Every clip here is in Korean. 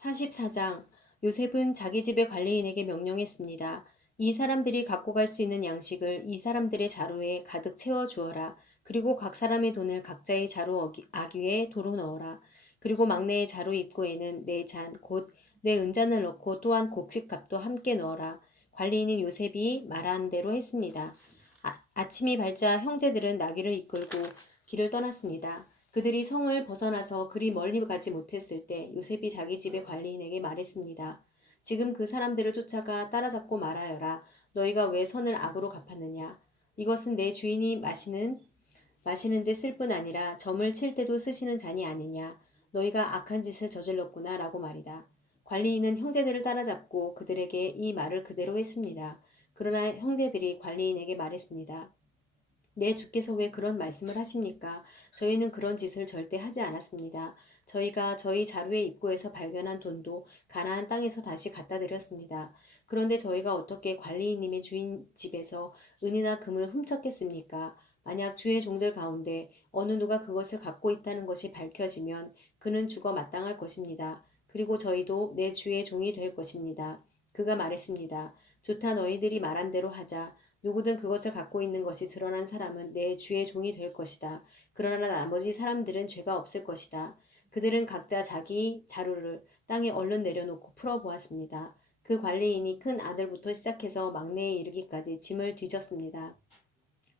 44장. 요셉은 자기 집의 관리인에게 명령했습니다. 이 사람들이 갖고 갈 수 있는 양식을 이 사람들의 자루에 가득 채워 주어라. 그리고 각 사람의 돈을 각자의 자루 아귀에 도로 넣어라. 그리고 막내의 자루 입구에는 내 잔, 곧 내 은잔을 넣고 또한 곡식값도 함께 넣어라. 관리인은 요셉이 말한 대로 했습니다. 아침이 밝자 형제들은 나귀를 이끌고 길을 떠났습니다. 그들이 성을 벗어나서 그리 멀리 가지 못했을 때 요셉이 자기 집의 관리인에게 말했습니다. 지금 그 사람들을 쫓아가 따라잡고 말하여라. 너희가 왜 선을 악으로 갚았느냐? 이것은 내 주인이 마시는데 쓸 뿐 아니라 점을 칠 때도 쓰시는 잔이 아니냐? 너희가 악한 짓을 저질렀구나 라고 말이다. 관리인은 형제들을 따라잡고 그들에게 이 말을 그대로 했습니다. 그러나 형제들이 관리인에게 말했습니다. 내 주께서 왜 그런 말씀을 하십니까? 저희는 그런 짓을 절대 하지 않았습니다. 저희가 저희 자루의 입구에서 발견한 돈도 가나안 땅에서 다시 갖다 드렸습니다. 그런데 저희가 어떻게 관리인님의 주인 집에서 은이나 금을 훔쳤겠습니까? 만약 주의 종들 가운데 어느 누가 그것을 갖고 있다는 것이 밝혀지면 그는 죽어 마땅할 것입니다. 그리고 저희도 내 주의 종이 될 것입니다. 그가 말했습니다. 좋다, 너희들이 말한 대로 하자. 누구든 그것을 갖고 있는 것이 드러난 사람은 내 주의 종이 될 것이다. 그러나 나머지 사람들은 죄가 없을 것이다. 그들은 각자 자기 자루를 땅에 얼른 내려놓고 풀어보았습니다. 그 관리인이 큰 아들부터 시작해서 막내에 이르기까지 짐을 뒤졌습니다.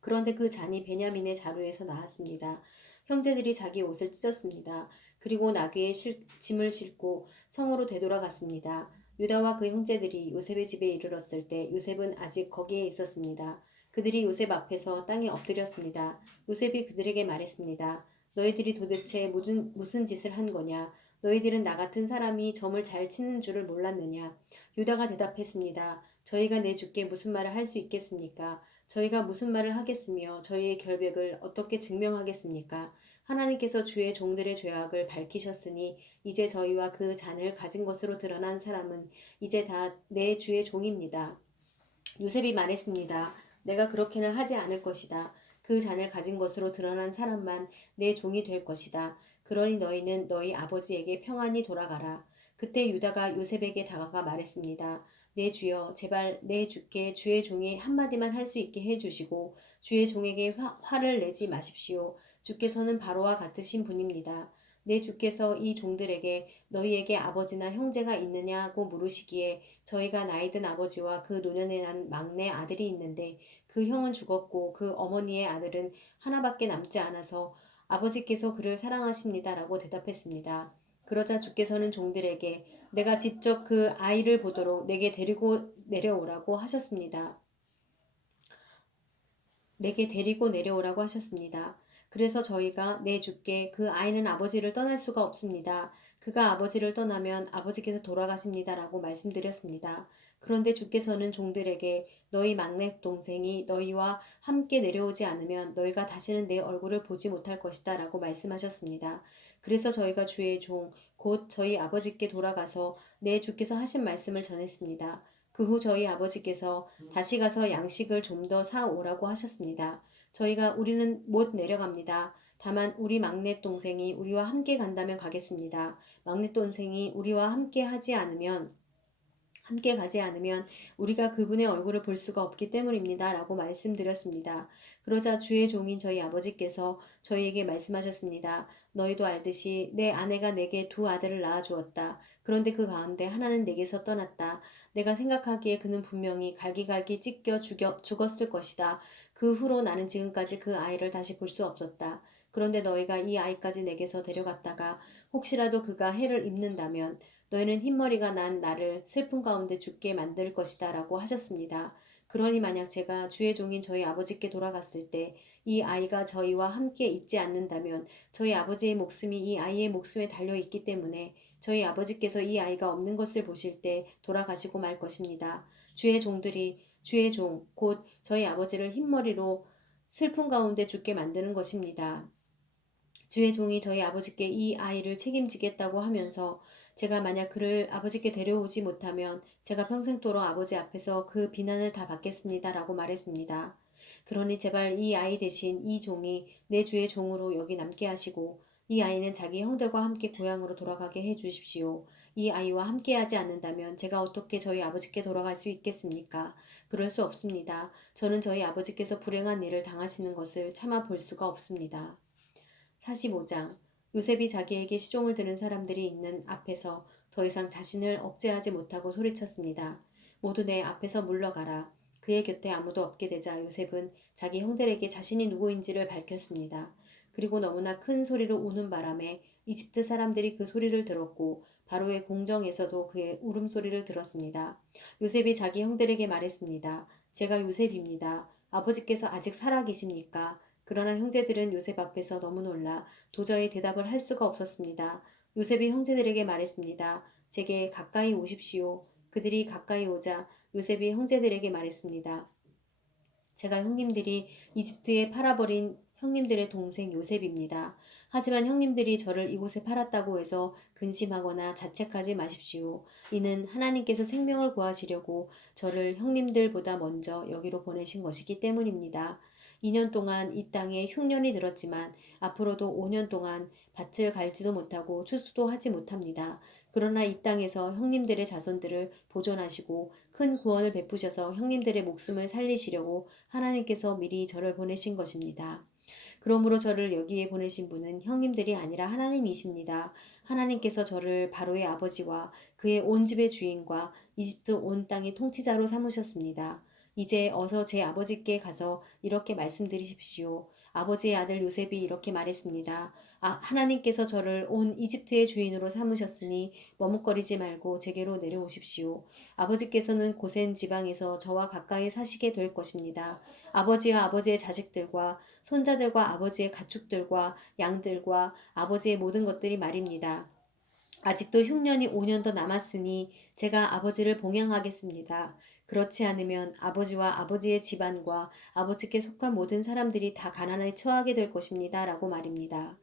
그런데 그 잔이 베냐민의 자루에서 나왔습니다. 형제들이 자기 옷을 찢었습니다. 그리고 나귀에 짐을 싣고 성으로 되돌아갔습니다. 유다와 그 형제들이 요셉의 집에 이르렀을 때 요셉은 아직 거기에 있었습니다. 그들이 요셉 앞에서 땅에 엎드렸습니다. 요셉이 그들에게 말했습니다. 너희들이 도대체 무슨 짓을 한 거냐? 너희들은 나 같은 사람이 점을 잘 치는 줄을 몰랐느냐? 유다가 대답했습니다. 저희가 내 주께 무슨 말을 할 수 있겠습니까? 저희가 무슨 말을 하겠으며 저희의 결백을 어떻게 증명하겠습니까? 하나님께서 주의 종들의 죄악을 밝히셨으니 이제 저희와 그 잔을 가진 것으로 드러난 사람은 이제 다 내 주의 종입니다. 요셉이 말했습니다. 내가 그렇게는 하지 않을 것이다. 그 잔을 가진 것으로 드러난 사람만 내 종이 될 것이다. 그러니 너희는 너희 아버지에게 평안히 돌아가라. 그때 유다가 요셉에게 다가가 말했습니다. 내 주여, 제발 내 주께 주의 종이 한마디만 할 수 있게 해주시고 주의 종에게 화를 내지 마십시오. 주께서는 바로와 같으신 분입니다. 내 주께서 이 종들에게 너희에게 아버지나 형제가 있느냐고 물으시기에 저희가 나이든 아버지와 그 노년에 난 막내 아들이 있는데 그 형은 죽었고 그 어머니의 아들은 하나밖에 남지 않아서 아버지께서 그를 사랑하십니다라고 대답했습니다. 그러자 주께서는 종들에게 내가 직접 그 아이를 보도록 내게 데리고 내려오라고 하셨습니다. 내게 데리고 내려오라고 하셨습니다. 그래서 저희가 내 주께 그 아이는 아버지를 떠날 수가 없습니다. 그가 아버지를 떠나면 아버지께서 돌아가십니다라고 말씀드렸습니다. 그런데 주께서는 종들에게 너희 막내 동생이 너희와 함께 내려오지 않으면 너희가 다시는 내 얼굴을 보지 못할 것이다 라고 말씀하셨습니다. 그래서 저희가 주의 종, 곧 저희 아버지께 돌아가서 내 주께서 하신 말씀을 전했습니다. 그 후 저희 아버지께서 다시 가서 양식을 좀 더 사오라고 하셨습니다. 저희가 우리는 못 내려갑니다. 다만 우리 막내 동생이 우리와 함께 간다면 가겠습니다. 막내 동생이 우리와 함께 가지 않으면 우리가 그분의 얼굴을 볼 수가 없기 때문입니다. 라고 말씀드렸습니다. 그러자 주의 종인 저희 아버지께서 저희에게 말씀하셨습니다. 너희도 알듯이 내 아내가 내게 두 아들을 낳아주었다. 그런데 그 가운데 하나는 내게서 떠났다. 내가 생각하기에 그는 분명히 갈기갈기 찢겨 죽었을 것이다. 그 후로 나는 지금까지 그 아이를 다시 볼 수 없었다. 그런데 너희가 이 아이까지 내게서 데려갔다가 혹시라도 그가 해를 입는다면 너희는 흰머리가 난 나를 슬픔 가운데 죽게 만들 것이다 라고 하셨습니다. 그러니 만약 제가 주의 종인 저희 아버지께 돌아갔을 때 이 아이가 저희와 함께 있지 않는다면 저희 아버지의 목숨이 이 아이의 목숨에 달려 있기 때문에 저희 아버지께서 이 아이가 없는 것을 보실 때 돌아가시고 말 것입니다. 주의 종들이 주의 종, 곧 저희 아버지를 흰머리로 슬픔 가운데 죽게 만드는 것입니다. 주의 종이 저희 아버지께 이 아이를 책임지겠다고 하면서 제가 만약 그를 아버지께 데려오지 못하면 제가 평생도록 아버지 앞에서 그 비난을 다 받겠습니다. 라고 말했습니다. 그러니 제발 이 아이 대신 이 종이 내 주의 종으로 여기 남게 하시고 이 아이는 자기 형들과 함께 고향으로 돌아가게 해 주십시오. 이 아이와 함께하지 않는다면 제가 어떻게 저희 아버지께 돌아갈 수 있겠습니까? 그럴 수 없습니다. 저는 저희 아버지께서 불행한 일을 당하시는 것을 참아 볼 수가 없습니다. 45장. 요셉이 자기에게 시종을 드는 사람들이 있는 앞에서 더 이상 자신을 억제하지 못하고 소리쳤습니다. 모두 내 앞에서 물러가라. 그의 곁에 아무도 없게 되자 요셉은 자기 형들에게 자신이 누구인지를 밝혔습니다. 그리고 너무나 큰 소리로 우는 바람에 이집트 사람들이 그 소리를 들었고 바로의 궁정에서도 그의 울음소리를 들었습니다. 요셉이 자기 형들에게 말했습니다. 제가 요셉입니다. 아버지께서 아직 살아 계십니까? 그러나 형제들은 요셉 앞에서 너무 놀라 도저히 대답을 할 수가 없었습니다. 요셉이 형제들에게 말했습니다. 제게 가까이 오십시오. 그들이 가까이 오자 요셉이 형제들에게 말했습니다. 제가 형님들이 이집트에 팔아버린 형님들의 동생 요셉입니다. 하지만 형님들이 저를 이곳에 팔았다고 해서 근심하거나 자책하지 마십시오. 이는 하나님께서 생명을 구하시려고 저를 형님들보다 먼저 여기로 보내신 것이기 때문입니다. 2년 동안 이 땅에 흉년이 들었지만 앞으로도 5년 동안 밭을 갈지도 못하고 추수도 하지 못합니다. 그러나 이 땅에서 형님들의 자손들을 보존하시고 큰 구원을 베푸셔서 형님들의 목숨을 살리시려고 하나님께서 미리 저를 보내신 것입니다. 그러므로 저를 여기에 보내신 분은 형님들이 아니라 하나님이십니다. 하나님께서 저를 바로의 아버지와 그의 온 집의 주인과 이집트 온 땅의 통치자로 삼으셨습니다. 이제 어서 제 아버지께 가서 이렇게 말씀드리십시오. 아버지의 아들 요셉이 이렇게 말했습니다. 하나님께서 저를 온 이집트의 주인으로 삼으셨으니 머뭇거리지 말고 제게로 내려오십시오. 아버지께서는 고센 지방에서 저와 가까이 사시게 될 것입니다. 아버지와 아버지의 자식들과 손자들과 아버지의 가축들과 양들과 아버지의 모든 것들이 말입니다. 아직도 흉년이 5년 더 남았으니 제가 아버지를 봉양하겠습니다. 그렇지 않으면 아버지와 아버지의 집안과 아버지께 속한 모든 사람들이 다 가난에 처하게 될 것입니다. 라고 말입니다.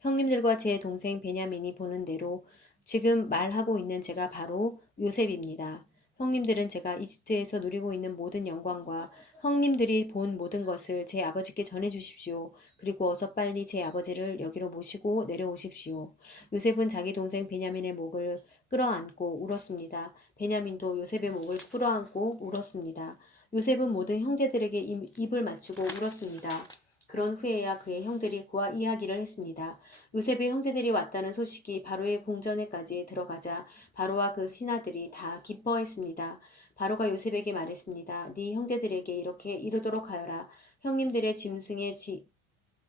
형님들과 제 동생 베냐민이 보는 대로 지금 말하고 있는 제가 바로 요셉입니다. 형님들은 제가 이집트에서 누리고 있는 모든 영광과 형님들이 본 모든 것을 제 아버지께 전해 주십시오. 그리고 어서 빨리 제 아버지를 여기로 모시고 내려오십시오. 요셉은 자기 동생 베냐민의 목을 끌어안고 울었습니다. 베냐민도 요셉의 목을 끌어안고 울었습니다. 요셉은 모든 형제들에게 입을 맞추고 울었습니다. 그런 후에야 그의 형들이 그와 이야기를 했습니다. 요셉의 형제들이 왔다는 소식이 바로의 궁전에까지 들어가자 바로와 그 신하들이 다 기뻐했습니다. 바로가 요셉에게 말했습니다. 네 형제들에게 이렇게 이르도록 하여라. 형님들의 짐승의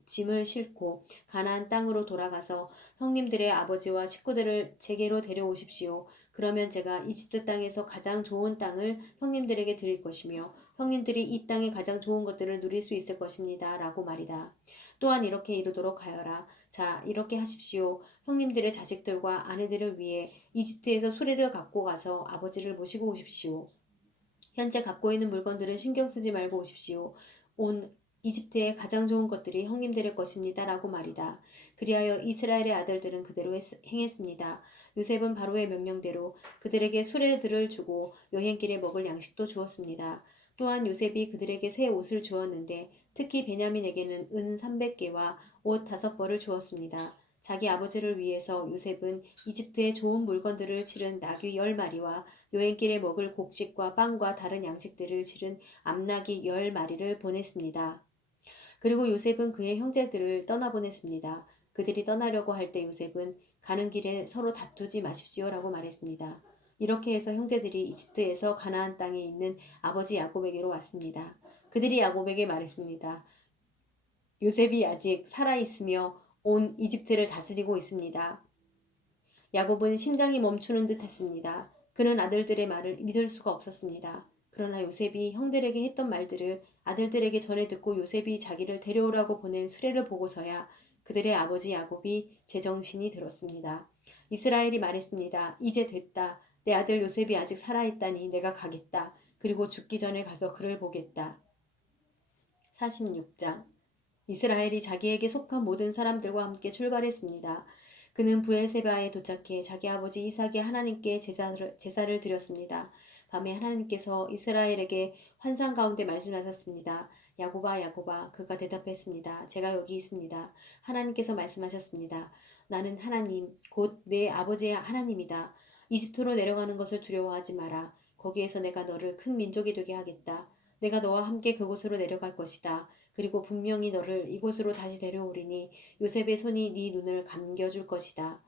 짐을 싣고 가나안 땅으로 돌아가서 형님들의 아버지와 식구들을 제게로 데려오십시오. 그러면 제가 이집트 땅에서 가장 좋은 땅을 형님들에게 드릴 것이며 형님들이 이 땅의 가장 좋은 것들을 누릴 수 있을 것입니다. 라고 말이다. 또한 이렇게 이루도록 하여라. 자, 이렇게 하십시오. 형님들의 자식들과 아내들을 위해 이집트에서 수레를 갖고 가서 아버지를 모시고 오십시오. 현재 갖고 있는 물건들은 신경 쓰지 말고 오십시오. 온 이집트의 가장 좋은 것들이 형님들의 것입니다. 라고 말이다. 그리하여 이스라엘의 아들들은 그대로 행했습니다. 요셉은 바로의 명령대로 그들에게 수레들을 주고 여행길에 먹을 양식도 주었습니다. 또한 요셉이 그들에게 새 옷을 주었는데 특히 베냐민에게는 은 300개와 옷 5벌을 주었습니다. 자기 아버지를 위해서 요셉은 이집트의 좋은 물건들을 실은 나귀 10마리와 여행길에 먹을 곡식과 빵과 다른 양식들을 실은 암나귀 10마리를 보냈습니다. 그리고 요셉은 그의 형제들을 떠나보냈습니다. 그들이 떠나려고 할 때 요셉은 가는 길에 서로 다투지 마십시오라고 말했습니다. 이렇게 해서 형제들이 이집트에서 가나안 땅에 있는 아버지 야곱에게로 왔습니다. 그들이 야곱에게 말했습니다. 요셉이 아직 살아있으며 온 이집트를 다스리고 있습니다. 야곱은 심장이 멈추는 듯 했습니다. 그는 아들들의 말을 믿을 수가 없었습니다. 그러나 요셉이 형들에게 했던 말들을 아들들에게 전해 듣고 요셉이 자기를 데려오라고 보낸 수레를 보고서야 그들의 아버지 야곱이 제정신이 들었습니다. 이스라엘이 말했습니다. 이제 됐다. 내 아들 요셉이 아직 살아있다니 내가 가겠다. 그리고 죽기 전에 가서 그를 보겠다. 46장. 이스라엘이 자기에게 속한 모든 사람들과 함께 출발했습니다. 그는 부엘세바에 도착해 자기 아버지 이삭이 하나님께 제사를 드렸습니다. 밤에 하나님께서 이스라엘에게 환상 가운데 말씀하셨습니다. 야곱아 야곱아 그가 대답했습니다. 제가 여기 있습니다. 하나님께서 말씀하셨습니다. 나는 하나님 곧 내 아버지의 하나님이다. 이집트로 내려가는 것을 두려워하지 마라. 거기에서 내가 너를 큰 민족이 되게 하겠다. 내가 너와 함께 그곳으로 내려갈 것이다. 그리고 분명히 너를 이곳으로 다시 데려오리니 요셉의 손이 네 눈을 감겨줄 것이다.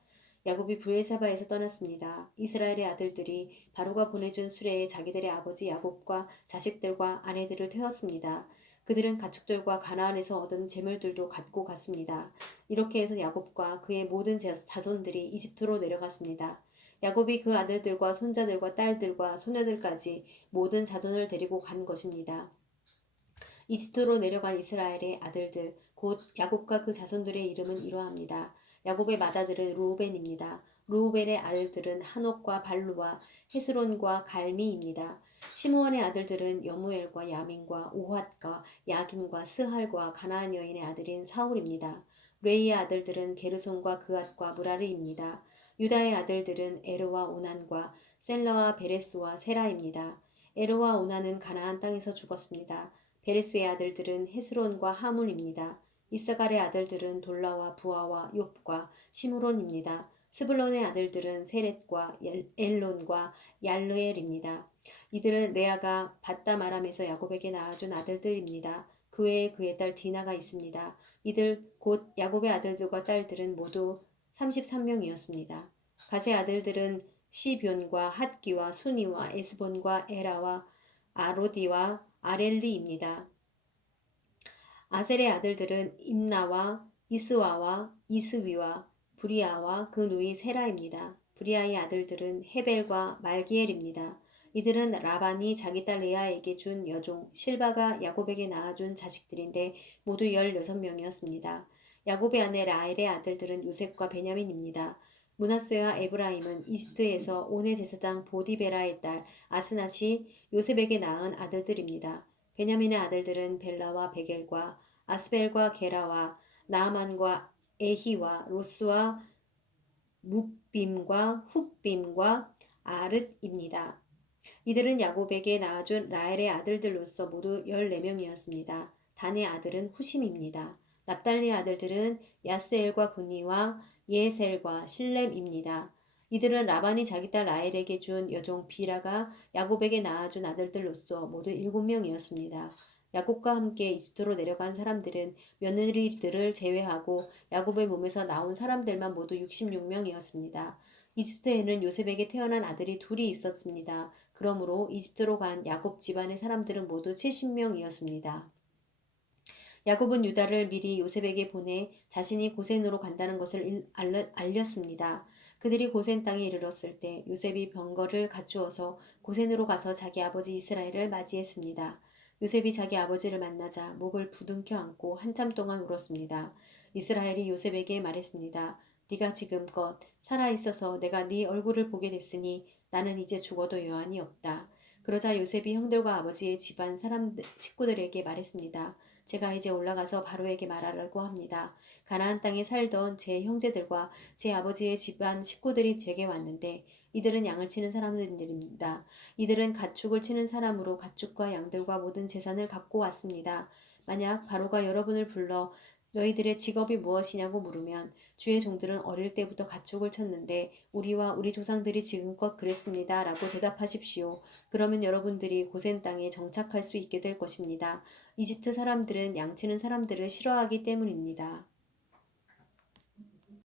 야곱이 브엘사바에서 떠났습니다. 이스라엘의 아들들이 바로가 보내준 수레에 자기들의 아버지 야곱과 자식들과 아내들을 태웠습니다. 그들은 가축들과 가나안에서 얻은 재물들도 갖고 갔습니다. 이렇게 해서 야곱과 그의 모든 자손들이 이집트로 내려갔습니다. 야곱이 그 아들들과 손자들과 딸들과 소녀들까지 모든 자손을 데리고 간 것입니다. 이집트로 내려간 이스라엘의 아들들, 곧 야곱과 그 자손들의 이름은 이러합니다. 야곱의 맏아들은 루우벤입니다. 루우벤의 아들들은 한옥과 발루와 헤스론과 갈미입니다. 시므온의 아들들은 여무엘과 야민과 오핫과 야긴과 스할과 가나안 여인의 아들인 사울입니다. 레이의 아들들은 게르손과 그앗과 무라리입니다. 유다의 아들들은 에르와 오난과 셀라와 베레스와 세라입니다. 에르와 오난은 가나안 땅에서 죽었습니다. 베레스의 아들들은 헤스론과 하물입니다. 이사갈의 아들들은 돌라와 부아와 욥과 시므론입니다. 스불론의 아들들은 세렛과 엘론과 얄르엘입니다. 이들은 레아가 밧다마람에서 야곱에게 낳아준 아들들입니다. 그 외에 그의 딸 디나가 있습니다. 이들 곧 야곱의 아들들과 딸들은 모두 33명이었습니다. 갓의 아들들은 시뷴과 핫기와 수니와 에스본과 에라와 아로디와 아렐리입니다. 아셀의 아들들은 임나와 이스와와 이스위와 브리아와 그 누이 세라입니다. 브리아의 아들들은 헤벨과 말기엘입니다. 이들은 라반이 자기 딸 레아에게 준 여종 실바가 야곱에게 낳아준 자식들인데 모두 16명이었습니다. 야곱의 아내 라헬의 아들들은 요셉과 베냐민입니다. 므낫세와 에브라임은 이집트에서 온의 제사장 보디베라의 딸 아스낫이 요셉에게 낳은 아들들입니다. 베냐민의 아들들은 벨라와 베겔과 아스벨과 게라와 나아만과 에히와 로스와 묵빔과 훅빔과 아르입니다. 이들은 야곱에게 낳아준 라헬의 아들들로서 모두 14명이었습니다. 단의 아들은 후심입니다. 납달리의 아들들은 야스엘과 군니와 예셀과 실렘입니다. 이들은 라반이 자기 딸 라헬에게 준 여종 비라가 야곱에게 낳아준 아들들로서 모두 7명이었습니다. 야곱과 함께 이집트로 내려간 사람들은 며느리들을 제외하고 야곱의 몸에서 나온 사람들만 모두 66명이었습니다. 이집트에는 요셉에게 태어난 아들이 둘이 있었습니다. 그러므로 이집트로 간 야곱 집안의 사람들은 모두 70명이었습니다. 야곱은 유다를 미리 요셉에게 보내 자신이 고센으로 간다는 것을 알렸습니다. 그들이 고센 땅에 이르렀을 때 요셉이 병거를 갖추어서 고센으로 가서 자기 아버지 이스라엘을 맞이했습니다. 요셉이 자기 아버지를 만나자 목을 부둥켜 안고 한참 동안 울었습니다. 이스라엘이 요셉에게 말했습니다. 네가 지금껏 살아있어서 내가 네 얼굴을 보게 됐으니 나는 이제 죽어도 여한이 없다. 그러자 요셉이 형들과 아버지의 집안 식구들에게 말했습니다. 제가 이제 올라가서 바로에게 말하려고 합니다. 가나안 땅에 살던 제 형제들과 제 아버지의 집안 식구들이 제게 왔는데 이들은 양을 치는 사람들입니다. 이들은 가축을 치는 사람으로 가축과 양들과 모든 재산을 갖고 왔습니다. 만약 바로가 여러분을 불러 너희들의 직업이 무엇이냐고 물으면 주의 종들은 어릴 때부터 가축을 쳤는데 우리와 우리 조상들이 지금껏 그랬습니다. 라고 대답하십시오. 그러면 여러분들이 고센 땅에 정착할 수 있게 될 것입니다. 이집트 사람들은 양치는 사람들을 싫어하기 때문입니다.